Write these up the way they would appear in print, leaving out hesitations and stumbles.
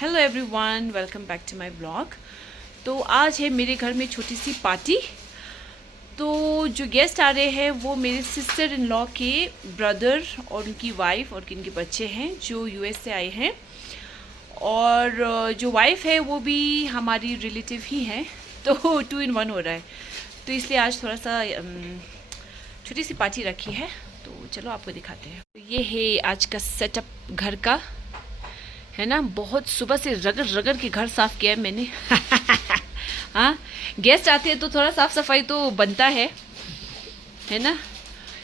Hello everyone, welcome back to my blog. तो आज है मेरे घर में छोटी सी पार्टी। तो जो गेस्ट आ रहे हैं वो मेरे सिस्टर इन लॉ के ब्रदर और उनकी वाइफ और उनके बच्चे हैं जो यूएस से आए हैं। और जो वाइफ है वो भी हमारी रिलेटिव ही हैं। तो 2 in 1 हो रहा है। तो इसलिए आज थोड़ा सा छोटी सी पार्टी रखी है। तो चलो आपको दिखाते हैं। तो ये है आज का सेटअप घर का, है ना। बहुत सुबह से रगड़ रगड़ के घर साफ किया है मैंने। हाँ, गेस्ट आते हैं तो थोड़ा साफ सफाई तो बनता है ना।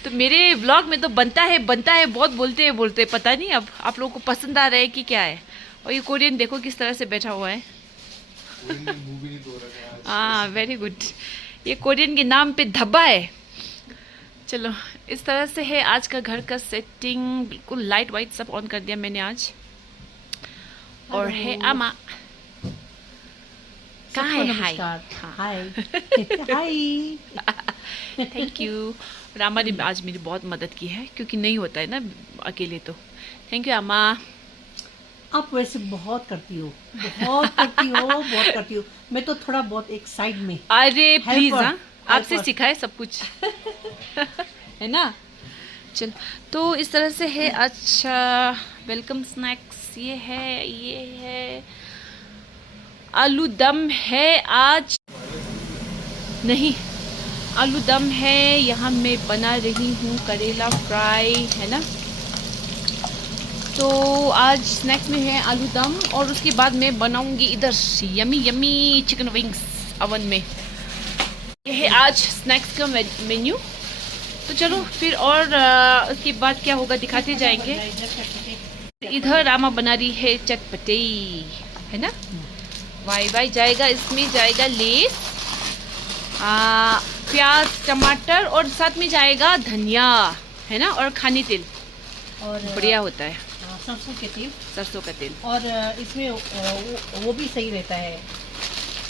तो मेरे व्लॉग में तो बनता है बहुत बोलते पता नहीं अब आप लोगों को पसंद आ रहा है कि क्या है। और ये कोरियन देखो किस तरह से बैठा हुआ है। हाँ, वेरी गुड। ये कोरियन के नाम पे धब्बा है। चलो, इस तरह से है आज का घर का सेटिंग। बिल्कुल लाइट वाइट सब ऑन कर दिया मैंने आज। और है आमा। कहाँ है? Hi hi. Thank you. और आमा ने आज मेरी बहुत मदद की है क्योंकि नहीं होता है ना अकेले। तो थैंक यू आमा। आप वैसे बहुत करती हो, बहुत करती हो। मैं तो थोड़ा बहुत एक साइड में। अरे प्लीज, हाँ, आपसे सीखा है सब कुछ। है ना। चल, तो इस तरह से है। अच्छा, वेलकम स्नैक्स ये है आलू दम है आज। नहीं, आलू दम है। यहाँ मैं बना रही हूँ करेला फ्राई, है ना। तो आज स्नैक्स में है आलू दम और उसके बाद मैं बनाऊंगी इधर यमी चिकन विंग्स अवन में। ये है आज स्नैक्स का मेन्यू। तो चलो फिर और उसके बाद क्या होगा दिखाते जाएंगे। इधर आमा बना रही है चटपटे, है ना। वाई जाएगा, इसमें जाएगा लेस, प्याज टमाटर और साथ में जाएगा धनिया, है ना। और खानी तेल और बढ़िया होता है, सरसों का तेल। और इसमें वो भी सही रहता है,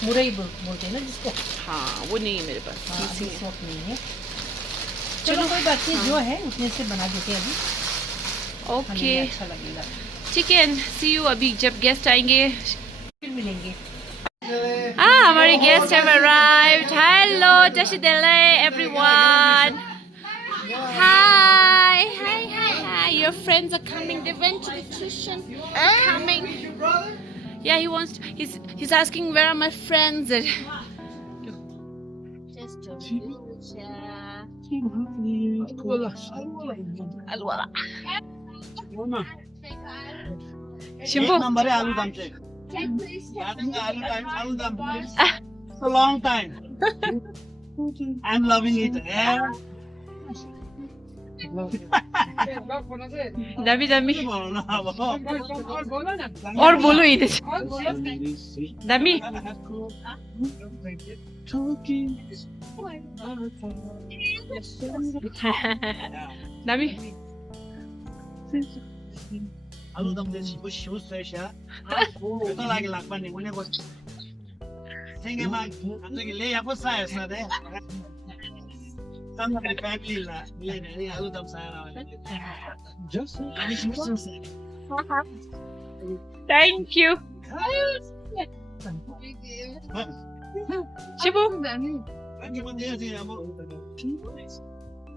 मुरई बोलते हैं ना जिसको। हाँ, वो नहीं है मेरे पास। नहीं है। चलो कोई बात नहीं, जो है उतने से बना देते हैं अभी। ओके, अच्छा लगेगा। ठीक है, सी यू। अभी जब गेस्ट आएंगे फिर मिलेंगे। हमारे guest have arrived. Hello Tashidele everyone. Hi. Your friends are coming. They went to the tuition. Coming. Yeah, he wants to, he's asking where are my friends. Alwala. Shimbo. Number आलू दम से। आलू दम। It's a long time. I'm loving it. Yeah. Dami. और बोलो इधर। दमी। दमी। आलू दम दे शिव स्पेशल। तो लागे लागबा ने उन्हें को 생애 막 갑자기 ले आपको साया सा दे। some family ला ले ने आलू दम साया ना। just अभी शिव से। Thank you. शिबू। अभी बंदे हैं जी हम।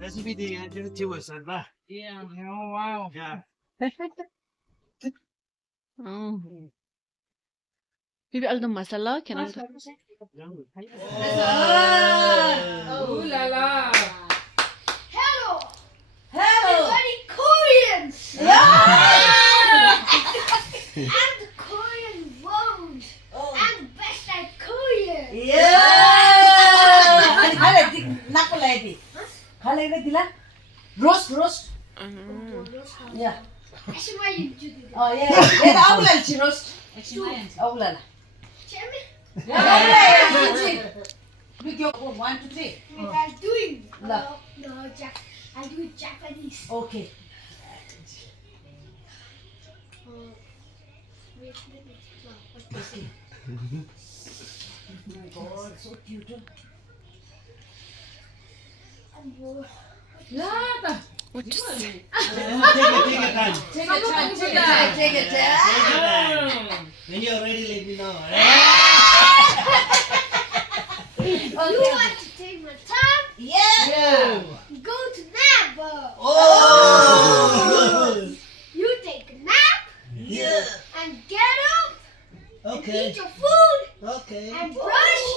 रेसिपी दी है जो चिव सा बा। Yeah. Oh wow. Yeah. Maybe all the masala can also. Oh la la! Hello! Everybody Koreans! Yeah! I'm the Korean world! I'm the best at Korean! Yeah! Nako lady. Khala ina dila. Roast. Yeah. Actually, why you do this? Oh yeah. Eda awlal chi roast. Awlal. Jimmy? Yeah. Big yo 1 2 3. I'm doing. No. I do it Japanese. Okay. Wait, let me. Okay. My God, so cute. What is Take it time. Take a time. When you're ready, let me know. You want to take my time? Yeah. Go to nap. Oh! You take a nap Yeah. and get up and Okay. eat your food Okay. and brush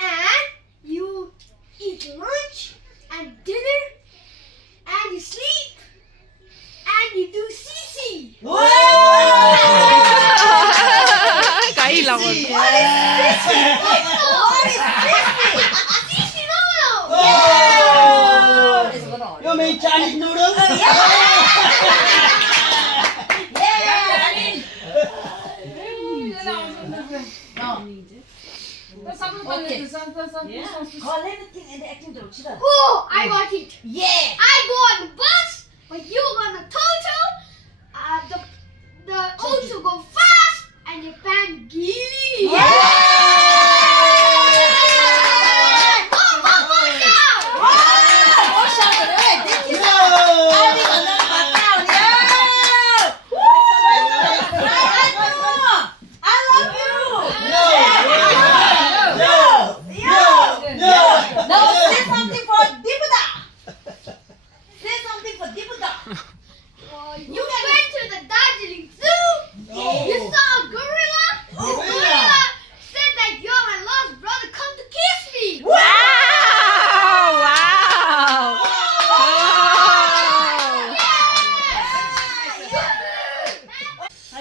and you eat lunch and dinner and you sleep and you do CC. Kahi lang. What is CC? No. You mean Chinese noodles? Call anything and acting to Chida. Oh, I got it. Yeah. I go on the bus, but you go on the Toto. The Ocho go fast and your pan gilly. Oh, you went to the Darjeeling Zoo. You saw a gorilla. The gorilla said that you're my lost brother. Come to kiss me. Wow!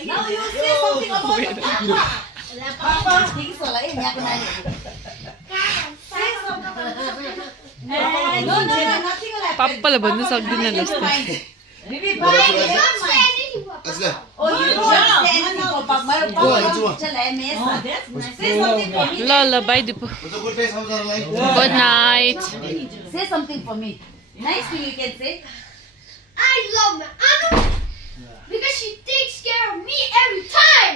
Now you say something about the Papa. Say something. No, nothing like Pappala भन्नु सक्दिनँ जस्तो. Bibi, But I did not say anything about Let's go. oh, you don't say anything for Papa. Go on, let's go. Say something for me. ल ल by Dipu. What's a good face? How's our life? Good night. Say something for me. Nice thing you can say. I love my Anna because she takes care of me every time.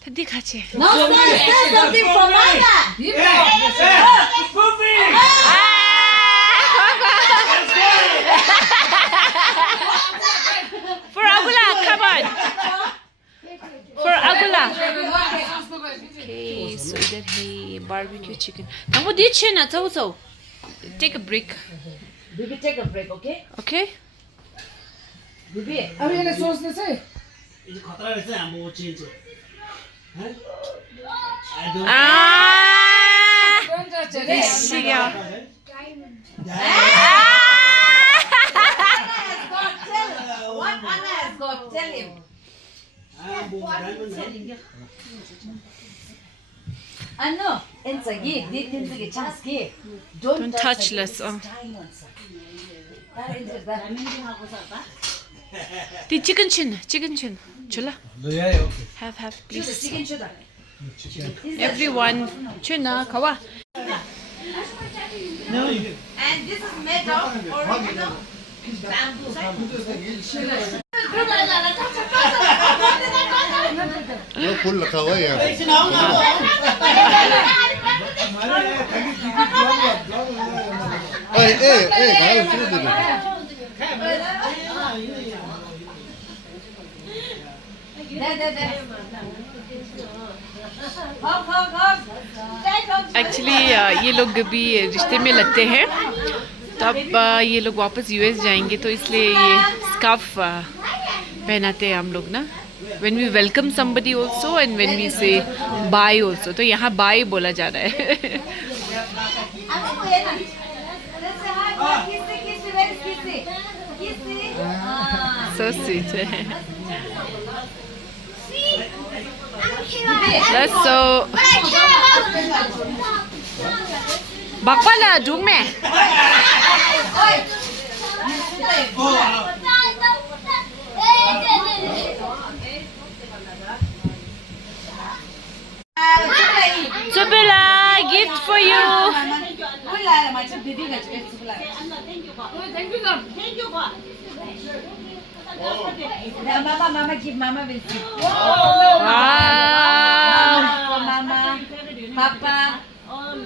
थदी खाचे. No, say something for Mama. For Agula, come on. For Agula. Okay, so इधर है barbecue chicken. Namu diche na so. Take a break. Bibi, take a break, okay? Okay? Bibi. अब यसले सोच्दैछ है यो खतरा रहेछ हाम्रो change Ah! Sigaw. What Anna has got? Tell him. I know. It's a gift. It's a chance gift. Don't touch less. The chicken chin. Chula. Have please. Chicken shoulder. Everyone. Chuna, kawa. And this is made of original bamboo. ये फूल रखा हुआ है यहाँ पे। घायल क्यों दे रहे? Actually ये लोग भी रिश्ते में लगते हैं, तब ये लोग वापस यूएस जाएंगे तो इसलिए ये स्कार्फ पहनाते हैं हम लोग ना, when we welcome somebody also and when we say bye also. तो यहाँ bye बोला जा रहा है. So sweet. Let's so. Bakpala dung me. Subila, gift for you. Mama, give Mama will see. Wow. Mama, Papa.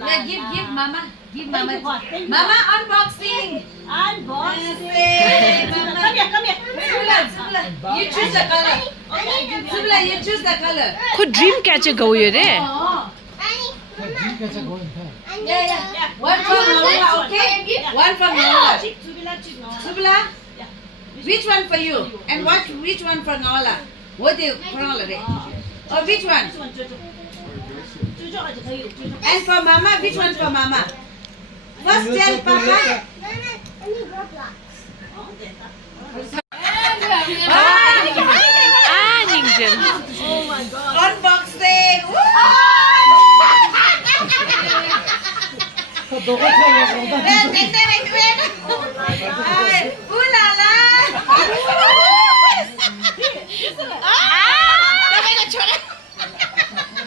Yeah, give Mama. Give Mama. Mama unboxing. Unboxing. Mama. Come here. Subla. You choose the color. Subla, you choose the color. खो dream catcher गयो रे Yeah. One for Nola, okay? One for Nola. Subla. Which one for you? And which one for Nola? What do you Nola? Or which one? And for Mama, which one for Mama? First tell Papa. 닝진 Unboxing. Ooh la la.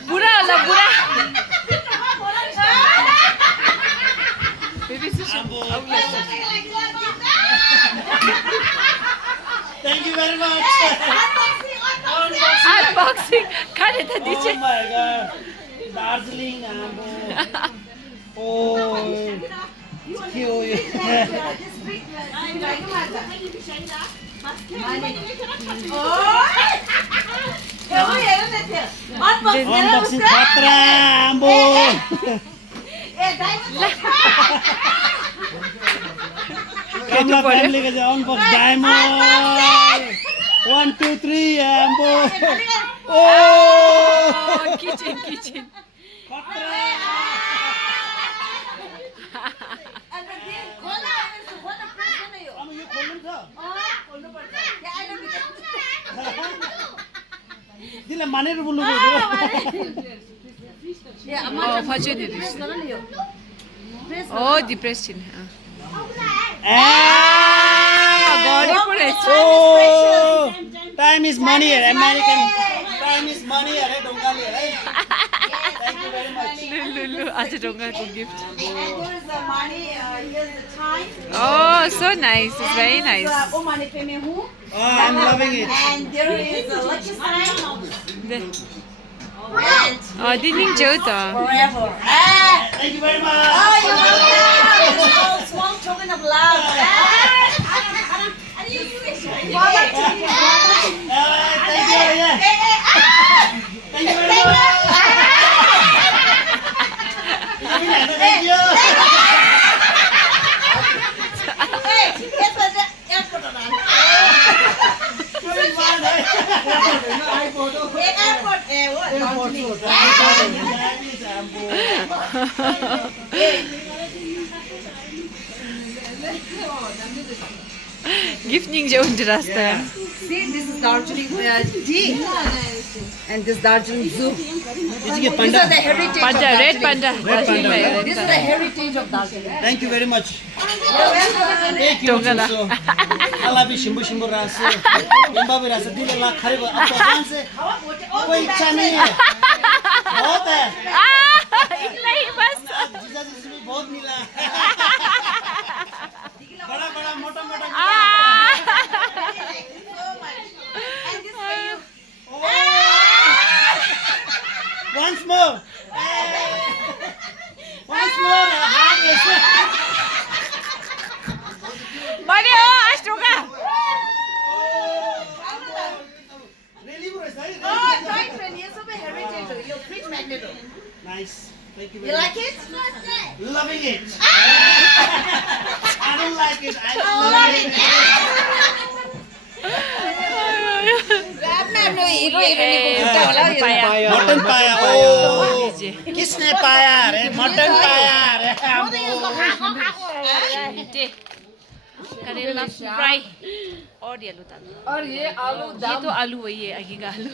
बुरा होला बुरा baby सुसु Thank you very much. Unboxing करे त दिछे Oh my god. Darjeeling ambo. Oh. Unboxing khatra ambo. Kamla family ka unbox diamond. 1 2 3 ambo. Oh. Kitchen दिल मानेर बोल्नु फजन ओ depression time is money है अमेरिकन टाइम इज मनी है ढोंगाले है thank you very much लुलु आज ढोंगाको gift And there is the money, here's the time. Oh, so nice. It's very nice. Oh, money pay me who? Oh, I'm loving it. And there is a lucky sign. And Oh, didn't Jota. forever. Thank you very much. Oh, you're welcome. Small token of love. Thank you. Yeah. Thank you very much. Thank you. Gift ninja unde rasta. See, this is Darjeeling tea. And this Darjeeling zoo. These are the heritage Panda, of red Darjeeling. panda. panda. This is the heritage of Darjeeling. Thank you very much. You're welcome. Thank you. Dongala. Allah bi shimbu rasu. Yamba bi rasu. Dile la khari ba. Ab to se कोई इच्छा नहीं है बहुत है इतना ही बस जीजा जी से भी बहुत मिला बड़ा बड़ा मोटा मोटा And this for you. once more Mario Ashtoka really bro Oh, joint friend. Here's some heritage. Your fridge magnet. nice thank you You very like it? much loving it I don't like it I Love love it. it mutton पाया ओ किसने पाया रे mutton पाया रे करेला fry और ये आलू दाल और ये आलू दाल ये तो आलू वही है आगे का आलू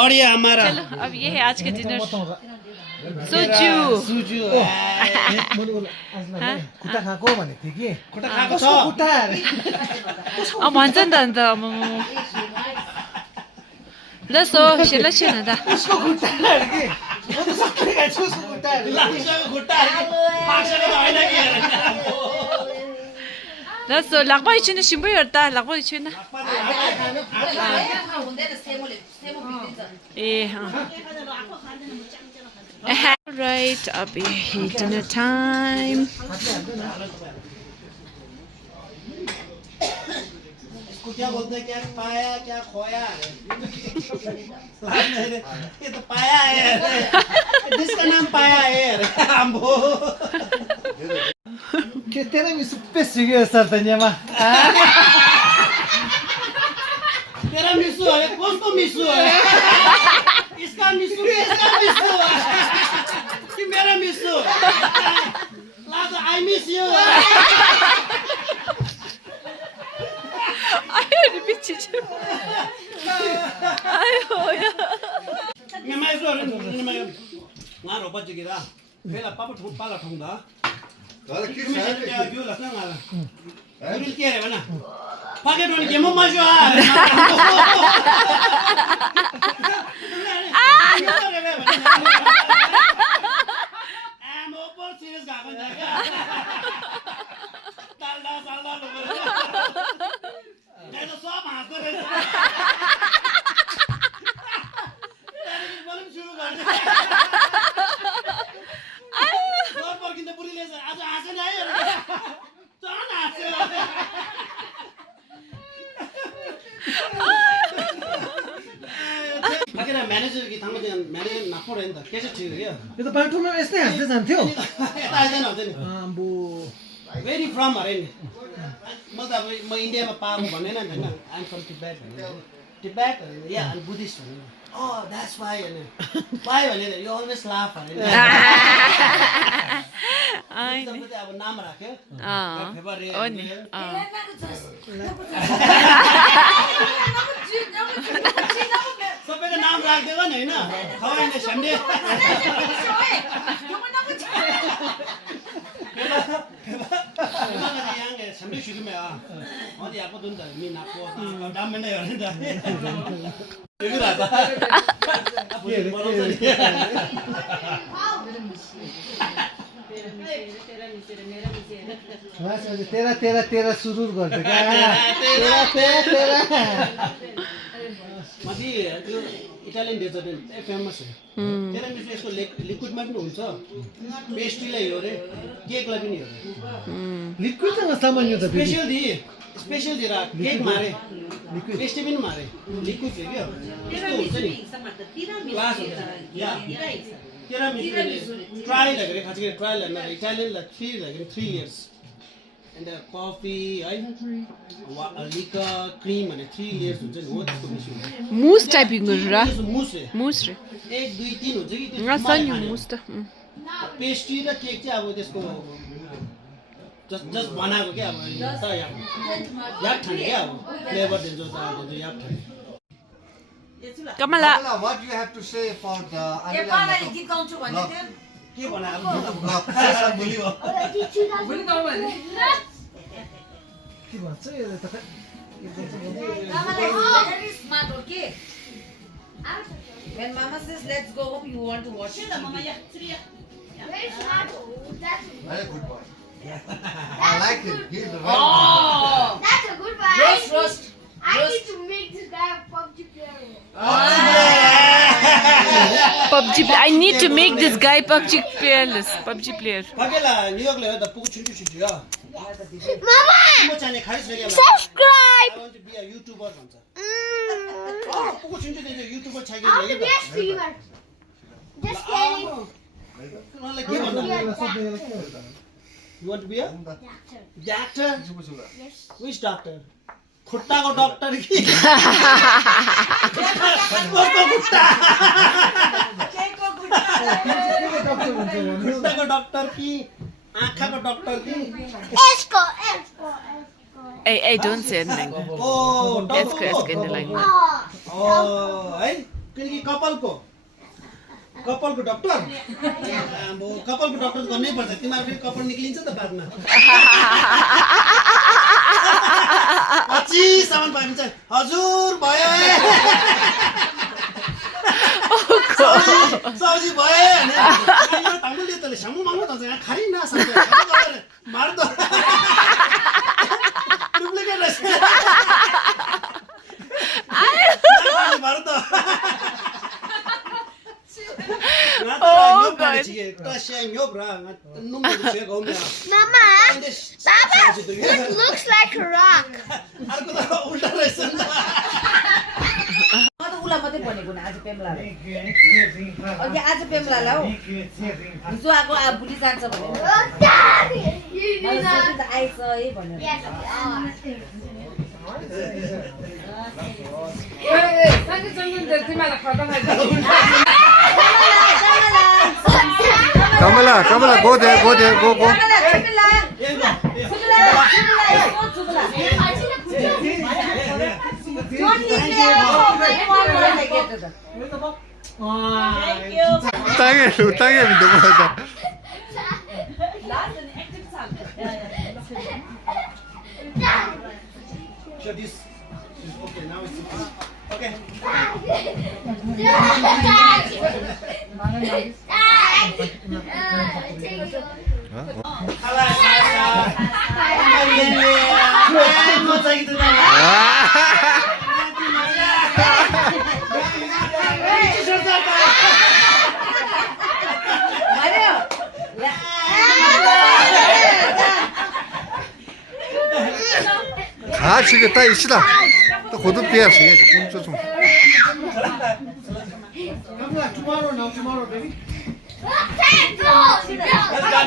और ये हमारा चलो अब ये है आज का डिनर सोजू सुजु खुट्टा खाएको भनेको थिएँ कि खुट्टा खाएको छ खुट्टा अरे अब भन्छ नि त अन्त ल सो सेला छैन त उसको खुट्टा अरे कि म त सबै खान्छु उसको खुट्टा अरे लागिसक्यो खुट्टा पाक्सको त होइन कि ल सो लाग्बै छैन सिम्बै हेर त लाग्बै छैन ए Right, abhi dinner time. इसको क्या बोलते हैं, क्या पाया क्या खोया है ये तो पाया है जिसका नाम पाया है आम्बो Que तेरा मिसु पे सिगे सर्तन्या मा तेरा मिसु है कौन मिसु है इसका मिसु कि मेरा मिसु लाजा I miss you Ayo bici. Ayo ya. Ngamai so ren ngamai ngaro bajigira phela papa thong pala thong da Dale, kimi ¿qué se sabe? te ayu la ngala kuril kere bana pake don gemo majo am over serious ga ban da talda lo मैं तो सब हाथ में बोलम शुरू कर दे और पर किंतु पूरी ले आज आसे नहीं है तो ना आसे अगर मैनेजर की थंग मैंने ना पड़े ना कैसे ठीक है यो त बाटोमा यस्तै हाँस्दै जान्थ्यो यता आइदैन हुन्छ नि आम्बो वेरी फ्रम अरे नि म त अब म इन्डियामा पाएको भनेन नि हैन I am from Tibet Tibet या अनि बुद्धिस्ट भने oh that's why why भने you always laugh भने Ai. अब नाम राख्यो Oh ni. सबैको नाम राख्दियो नि हैन खवाइने Sunday yang sambil syukur mea, oh dia apa tuh dah, min apa, dah mana ya dah, itu apa? तेरा तेरा तेरा सुरुर गर्छ क्या तेरा तेरा माथि त्यो इटालियन डेजर्ट फेमस हो तेरा मिस यसको लिक्विडमा पनि हुन्छ पेस्ट्रीलाई हो रे केकलाई पनि हो लिक्विड त सामान्य त फेरि स्पेशल दिएर केक मारे पेस्ट्री पनि मारे लिक्विड थियो क्या यस्तो हुन्छ नि क्लास हुन्छ या तेरा मिस ट्राई लगेर खास गरी ट्राई गर्न Italian La 3 years and the coffee है liquor cream and 3 layers हुन्छ नि हो त्यसको मिस Mousse typing gura. मुस रे Mousse. 1 2 3 हुन्छ कि Nga sanyo mousse ta. Pastry र केक चाहिँ अब त्यसको जस्ट बनाएको क्या अब त याद ठाने क्या अब फ्लेभर दिन्छ त याद ठाने Kamala. Kamala, what do you have to say about the के पाराले गीत गाउँछु भन्दै थियो के भने अब vlog? भोलि हो भोलि गाउँ भने के भन्छ यो त Mama very smart, okay? When Mama says let's go home, you want to watch it. Very smart. That's Very good boy. I like him. He's the right Oh, that's a good one. roast. I need to make this guy a PUBG player. PUBG. I need to make this guy PUBG player. PUBG player. फकेला न्युयोर्कले हो त पुगु छुन्छु छुन्छु हो Mama, म चाहिँ खाइ छैन subscribe. I want to be a YouTuber भन्छ पुगु छुन्छु दिन्छ YouTuber छैन I want to be a streamer. Just kidding. उनीहरुले के भन्छ You want to be a doctor? Yes. Which doctor? खुट्टाको डक्टर कि कसको खुट्टा खुट्टाको डक्टर कि आँखाको डक्टर कि Esco. Hey, don't say anything. O Esco in the language. Oh. है किनकि कपालको डक्टर अब कपालको डक्टर गर्नै पर्छ तिमीहरु फेरि कपाल निक्लिन्छ त बादमा पछि सामान पाइन्छ हजुर भयो सब्जी भयो हैन यो तंगुले तले सामु मांगो त यहाँ खारी न सक्छ मार दो डुप्लिकेट रहेछ मार दो Dad. 지게 따시야 녀브라 놈도 제가 오면 Mama, Papa, it looks like a rock. 아르고다 올라랬었나 म त उला मात्रै भनेको आज पेम्लालाई अघि आज पेम्लालाई हो हिजो आएको भोलि जान्छ भनेर Oh, Daddy! You मलाई do सोच्नु not. त आएछ है भनेर Yes, we are. Kamala, Kamala, go there, go there, go, go. 땅에 누구다? So this is okay now it's okay 할라 살살 엄마리야 멋지게 들어 아, 지금 딱 있시다. 또 고등 비야지. 좀 좀. Kamala tomorrow now tomorrow baby Let's go!